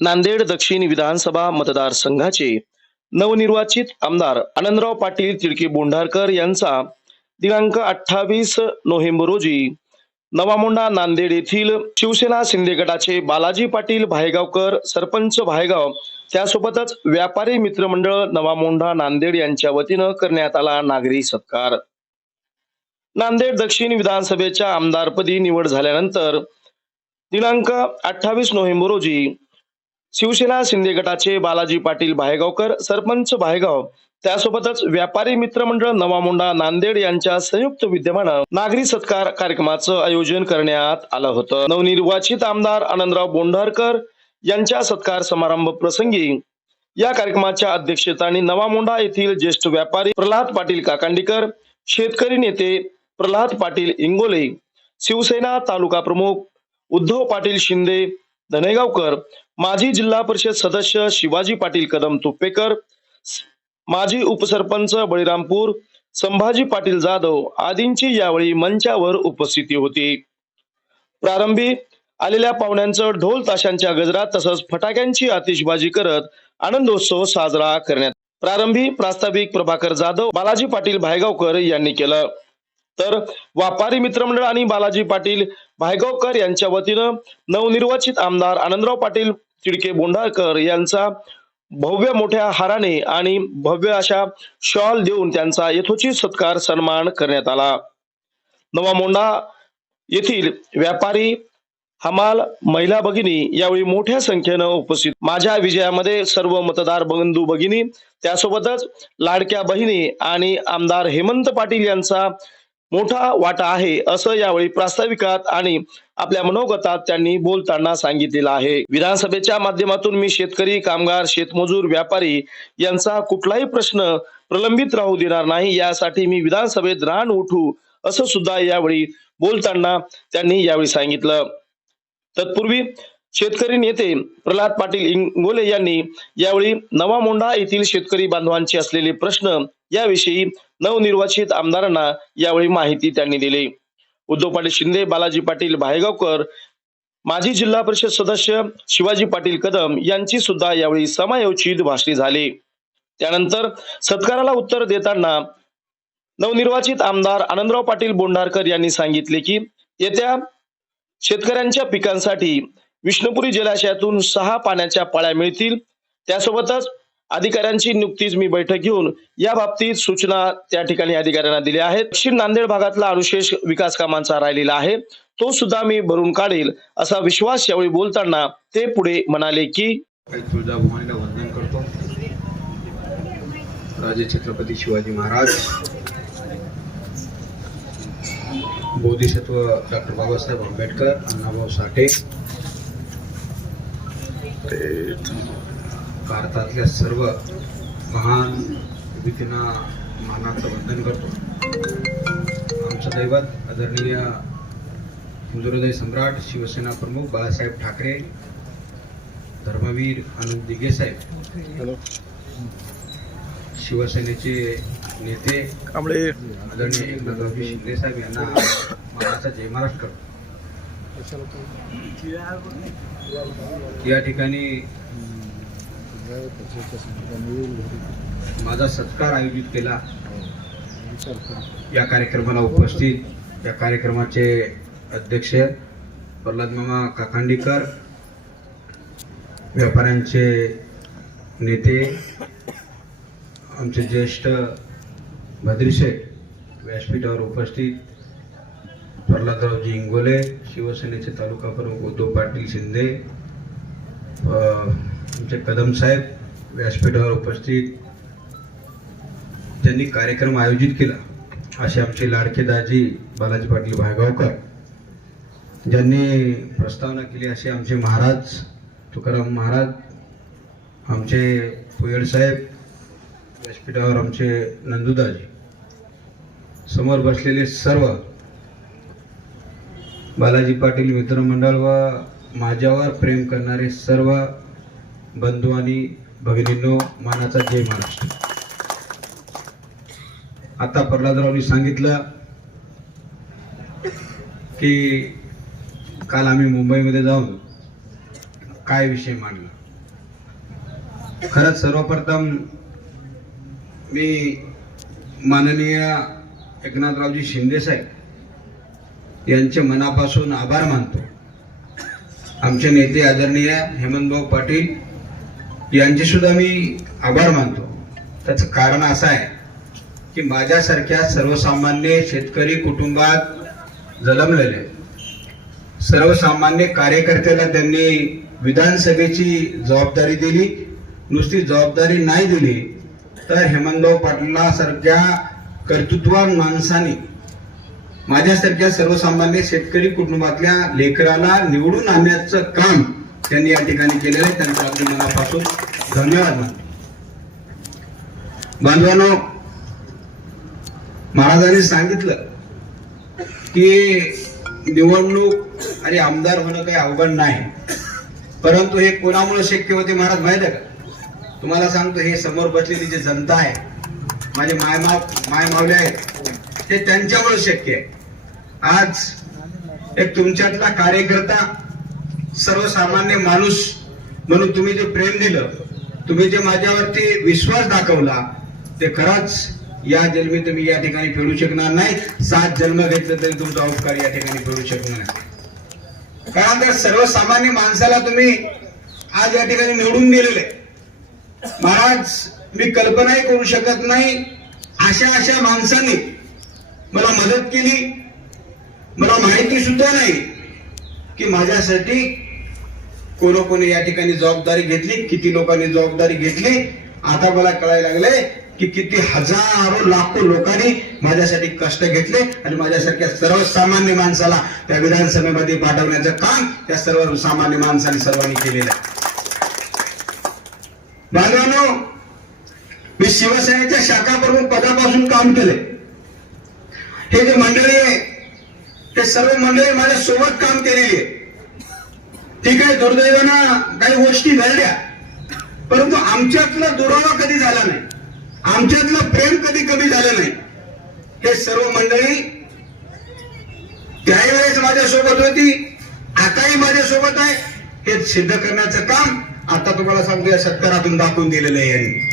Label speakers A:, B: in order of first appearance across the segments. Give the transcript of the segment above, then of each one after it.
A: नांदेड दक्षिण विधानसभा मतदारसंघाचे नवनिर्वाचित आमदार आनंदराव पाटील तिडके बोंढारकर यांचा दिनांक अठ्ठावीस नोव्हेंबर रोजी नवामोंडा नांदेड येथील शिवसेना शिंदे गटाचे बालाजी पाटील भायगावकर सरपंच भायगाव त्यासोबतच व्यापारी मित्रमंडळ नवामोंढा नांदेड यांच्या वतीनं करण्यात आला नागरी सत्कार. नांदेड दक्षिण विधानसभेच्या आमदारपदी निवड झाल्यानंतर दिनांक अठ्ठावीस नोव्हेंबर रोजी शिवसेना शिंदे गटाचे बालाजी पाटील भायगावकर सरपंच भायगाव त्यासोबतच व्यापारी मित्रमंडळ नवामोंडा नांदेड यांच्या संयुक्त विद्यमानं नागरी सत्कार कार्यक्रमाचं आयोजन करण्यात आलं होतं. नवनिर्वाचित आमदार आनंदराव बोंढारकर यांच्या सत्कार समारंभ प्रसंगी या कार्यक्रमाच्या अध्यक्षस्थानी नवामोंडा येथील ज्येष्ठ व्यापारी प्रल्हाद पाटील काकांडीकर शेतकरी नेते प्रल्हाद पाटील इंगोले शिवसेना तालुका प्रमुख उद्धव पाटील शिंदे धनेगावकर माजी जिल्हा परिषद सदस्य शिवाजी पाटील कदम तुपेकर माजी उपसरपंच बळीरामपूर संभाजी पाटील जाधव आदींची यावेळी मंचावर उपस्थिती होती. प्रारंभी आलेल्या पाहुण्यांचं ढोल ताशांच्या गजरात तसंच फटाक्यांची आतिषबाजी करत आनंदोत्सव साजरा करण्यात प्रारंभी प्रास्ताविक प्रभाकर जाधव बालाजी पाटील भायगावकर यांनी केलं. तर व्यापारी मित्रमंडळ आणि बालाजी पाटील भायगावकर यांच्या वतीनं नवनिर्वाचित आमदार आनंदराव पाटील तिडके बोंडाळकर यांचा भव्य मोठ्या हाराने आणि भव्य अशा शॉल देऊन त्यांचा यथोचित सत्कार सन्मान करण्यात आला. नवामोंडा येथील व्यापारी हमाल महिला भगिनी यावेळी मोठ्या संख्येनं उपस्थित. माझ्या विजयामध्ये सर्व मतदार बंधू भगिनी त्यासोबतच लाडक्या बहिणी आणि आमदार हेमंत पाटील यांचा मोठा वाटा आहे असं यावेळी प्रास्ताविकात आणि आपल्या मनोगतात त्यांनी बोलताना सांगितलेलं आहे. विधानसभेच्या माध्यमातून मी शेतकरी कामगार शेतमजूर व्यापारी यांचा कुठलाही प्रश्न प्रलंबित राहू देणार नाही यासाठी मी विधानसभेत रान उठू असं सुद्धा यावेळी बोलताना त्यांनी यावेळी सांगितलं. तत्पूर्वी शेतकरी नेते प्रल्हाद पाटील इंगोले यांनी यावेळी नवामोंढा येथील शेतकरी बांधवांचे असलेले प्रश्न याविषयी नवनिर्वाचित आमदारांना यावेळी माहिती त्यांनी दिली. उद्धव पाटील शिंदे बालाजी पाटील भायगावकर माजी जिल्हा परिषद सदस्य शिवाजी पाटील कदम यांची सुद्धा यावेळी समायोचित भाषणी झाली. त्यानंतर सत्काराला उत्तर देताना नवनिर्वाचित आमदार आनंदराव पाटील बोंडारकर यांनी सांगितले की येत्या शेतकऱ्यांच्या पिकांसाठी विष्णुपुरी जलाशयातून सहा पाण्याच्या पाळ्या मिळतील. त्यासोबतच अधिकाऱ्यांची नुकतीच मी बैठक घेऊन या बाबतीत सूचना त्या ठिकाणी अधिकाऱ्यांना दिल्या आहेत. दक्षिण नांदेड भागातला अनुशेष विकास कामांचा राहिलेला आहे. तो सुद्धा मी भरून काढेल असा विश्वास यावेळी बोलताना ते पुढे म्हणाले की
B: वंदन करतो. राजे छत्रपती शिवाजी महाराज बोधिसत्व डॉक्टर बाबासाहेब आंबेडकर अण्णाभाऊ साठे. भारतातल्या सर्व महान व्यक्तींना मानाचं वंदन करतो. आमचं दैवत आदरणीय हिंदुहृदय सम्राट शिवसेना प्रमुख बाळासाहेब ठाकरे धर्मवीर आनंद दिघे साहेब शिवसेनेचे नेते आदरणीय एकनाथरावजी शिंदे साहेब यांना मानाचा जय महाराष्ट्र. या ठिकाणी माझा सत्कार आयोजित केला. या कार्यक्रमाला उपस्थित या कार्यक्रमाचे अध्यक्ष प्रल्हाद मामा काकांडीकर व्यापाऱ्यांचे नेते आमचे ज्येष्ठ भद्रीशेठ व्यासपीठावर उपस्थित प्रल्हादरावजी इंगोले शिवसेनेचे तालुका प्रमुख उद्धव पाटील शिंदे आमचे कदम साहेब व्यासपीठावर उपस्थित. त्यांनी कार्यक्रम आयोजित केला. असे आमचे लाडके दाजी बालाजी पाटील भायगावकर ज्यांनी प्रस्तावना केली असे आमचे महाराज तुकाराम महाराज आमचे पुयड साहेब व्यासपीठावर आमचे नंदुदाजी समोर बसलेले सर्व बालाजी पाटील मित्रमंडळ व माझ्यावर प्रेम करणारे सर्व बंधू आणि भगिनींनो मानाचा जय महाराष्ट्र. आता प्रल्हादरावनी सांगितलं की काल आम्ही मुंबईमध्ये जाऊन काय विषय मांडला? खरंच सर्वप्रथम मी माननीय एकनाथरावजी शिंदेसाहेब यांचे मनापासून आभार मानतो. आमचे नेते आदरणीय हेमंतभाऊ पाटील यांचे सुद्धा मी आभार मानतो. त्याचं कारण असं आहे की माझ्यासारख्या सर्वसामान्य शेतकरी कुटुंबात जन्मलेले सर्वसामान्य कार्यकर्त्याला त्यांनी विधानसभेची जबाबदारी दिली. नुसती जबाबदारी नाही दिली तर हेमंतभाऊ पाटलासारख्या कर्तृत्वान माणसाने माझ्यासारख्या सर्वसामान्य शेतकरी कुटुंबातल्या लेकराला निवडून आणण्याचं काम त्यांनी या ठिकाणी केलेले त्यांचं अगदी मनापासून धन्यवाद बांधवांनो महाराजांनी सांगितलं की निवडणूक आणि आमदार होणं काही अवघड नाही. परंतु हे कोणामुळे शक्य होते महाराज माहीत आहे का? तुम्हाला सांगतो हे समोर बसलेली जी जनता आहे माझे मायमाव माय मावले आहेत हे त्यांच्यामुळे शक्य आहे. आज एक तुमच्यातला कार्यकर्ता सर्वसामान्य माणूस म्हणून तुम्ही जे प्रेम दिलं तुम्ही जे माझ्यावरती विश्वास दाखवला ते खरंच या जन्मी तुम्ही या ठिकाणी फेडू शकणार नाही. सात जन्म घेतले तरी तुमचा उपकार या ठिकाणी फेडू शकणार नाही. कारण तर सर्वसामान्य माणसाला तुम्ही आज या ठिकाणी निवडून दिलेले. महाराज मी कल्पनाही करू शकत नाही. अशा अशा माणसांनी मला मदत केली. मला माहिती सुद्धा नाही की माझ्यासाठी कोणी या ठिकाणी जबाबदारी घेतली किती लोकांनी जबाबदारी घेतली? आता मला कळायला लागले की किती हजारो लाखो लोकांनी माझ्यासाठी कष्ट घेतले आणि माझ्यासारख्या सर्वसामान्य माणसाला त्या विधानसभेमध्ये पाठवण्याचं काम त्या सर्व सामान्य सर्वांनी केलेलं आहे. बांधवांनो मी शिवसेनेच्या शाखा प्रमुख पदापासून काम केले हे जे मंडळी आहे ते सर्व मंडळी माझ्या सोबत काम केलेली आहे. ठीक आहे दुर्दैवानं काही गोष्टी घडल्या. परंतु आमच्यातला दुरावा कधी झाला नाही? आमच्यातलं प्रेम कधी कमी झालं नाही? हे सर्व मंडळी त्याही वेळेस माझ्यासोबत होती आताही माझ्यासोबत आहे. हे सिद्ध करण्याचं काम आता तुम्हाला सांगतो या सत्कारातून दाखवून दिलेलं आहे यांनी.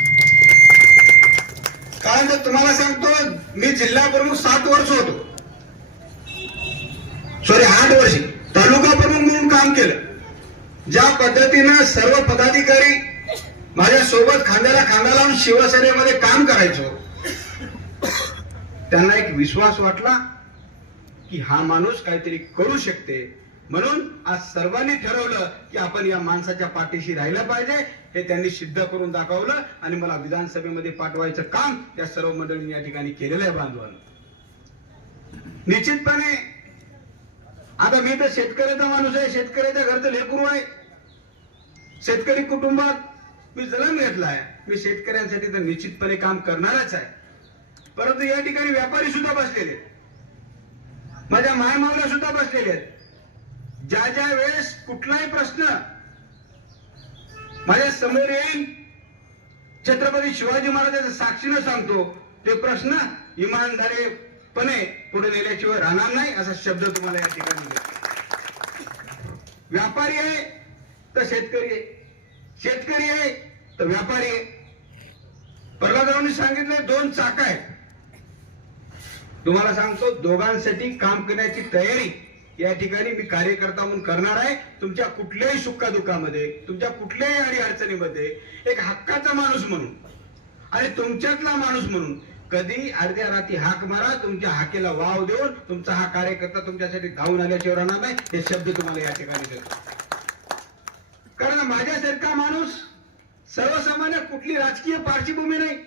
B: कारण जर तुम्हाला सांगतो मी जिल्हा प्रमुख सात वर्ष होतो. सॉरी आठ वर्ष. तालुका प्रमुख म्हणून काम केलं. ज्या पद्धतीनं सर्व पदाधिकारी माझ्या सोबत खांद्याला खांदा लावून शिवसेनेमध्ये काम करायचो त्यांना एक विश्वास वाटला की हा माणूस काहीतरी करू शकते. म्हणून आज सर्वांनी ठरवलं की आपण या माणसाच्या पाठीशी राहिलं पाहिजे हे त्यांनी सिद्ध करून दाखवलं आणि मला विधानसभेमध्ये पाठवायचं काम या सर्व मंडळींनी या ठिकाणी केलेलं आहे बांधवांना. निश्चितपणे आता मी तर शेतकऱ्याचा माणूस आहे शेतकऱ्याच्या घरचं लेकरू आहे. शेतकरी कुटुंबात मी जन्म घेतलाय मी शेतकऱ्यांसाठी तर निश्चितपणे काम करणारच आहे. परंतु या ठिकाणी व्यापारी सुद्धा बसलेले माझ्या मायमावला सुद्धा बसलेले आहेत. ज्या ज्या वेळेस कुठलाही प्रश्न माझ्यासमोर येईल छत्रपती शिवाजी महाराजांच्या साक्षीनं सांगतो ते प्रश्न इमानदारीपणे पुढे नेल्याशिवाय राहणार नाही असा शब्द तुम्हाला या ठिकाणी व्यापारी आहे तर शेतकरी आहे. शेतकरी आहे तर व्यापारी आहे. प्रल्हादरावांनी सांगितलं दोन चाक आहे तुम्हाला सांगतो दोघांसाठी काम करण्याची तयारी या ठिकाणी मी कार्यकर्ता म्हणून करणार आहे. तुमच्या कुठल्याही सुखादुखामध्ये तुमच्या कुठल्याही अडी अडचणीमध्ये एक हक्काचा माणूस म्हणून आणि तुमच्यातला माणूस म्हणून कधी अर्ध्या रात्री हाक मारा तुमच्या हाकेला वाव देऊन तुमचा हा कार्यकर्ता तुमच्यासाठी धावून आल्याशिवाय राहणार नाही. हे शब्द तुम्हाला या ठिकाणी देतो. कारण माझ्यासारखा माणूस सर्वसामान्य कुठली राजकीय पार्श्वभूमी नाही.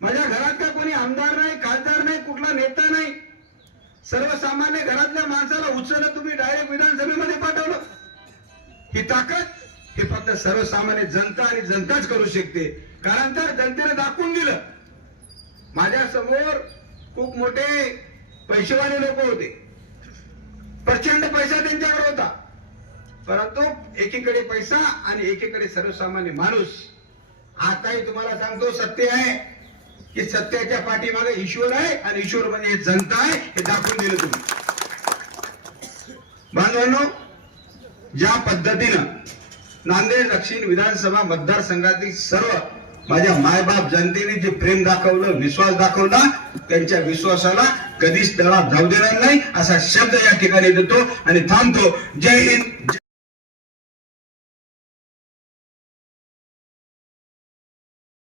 B: माझ्या घरात का कोणी आमदार नाही खासदार नाही कुठला नेता नाही. सर्वसामान्य घरातल्या माणसाला उचललं तुम्ही डायरेक्ट विधानसभेमध्ये पाठवलं. ही ताकद हे फक्त सर्वसामान्य जनता आणि जनताच करू शकते. कारण तर जनतेने दाखवून दिलं माझ्यासमोर खूप मोठे पैसेवाले लोक होते. प्रचंड पैसा त्यांच्याकडे होता. परंतु एकीकडे पैसा आणि एकीकडे सर्वसामान्य माणूस. आताही तुम्हाला सांगतो सत्य आहे की सत्याच्या पाठीमागे ईश्वर आहे आणि ईश्वर म्हणजे हे जनता आहे हे दाखवून दिलं तुम्ही. बांधवांनो ज्या पद्धतीनं नांदेड दक्षिण विधानसभा मतदारसंघातील सर्व माझ्या मायबाप जनतेने जे प्रेम दाखवलं विश्वास दाखवला त्यांच्या विश्वासाला कधीच त्याला जाऊ देणार नाही असा शब्द या ठिकाणी देतो आणि थांबतो. जय हिंद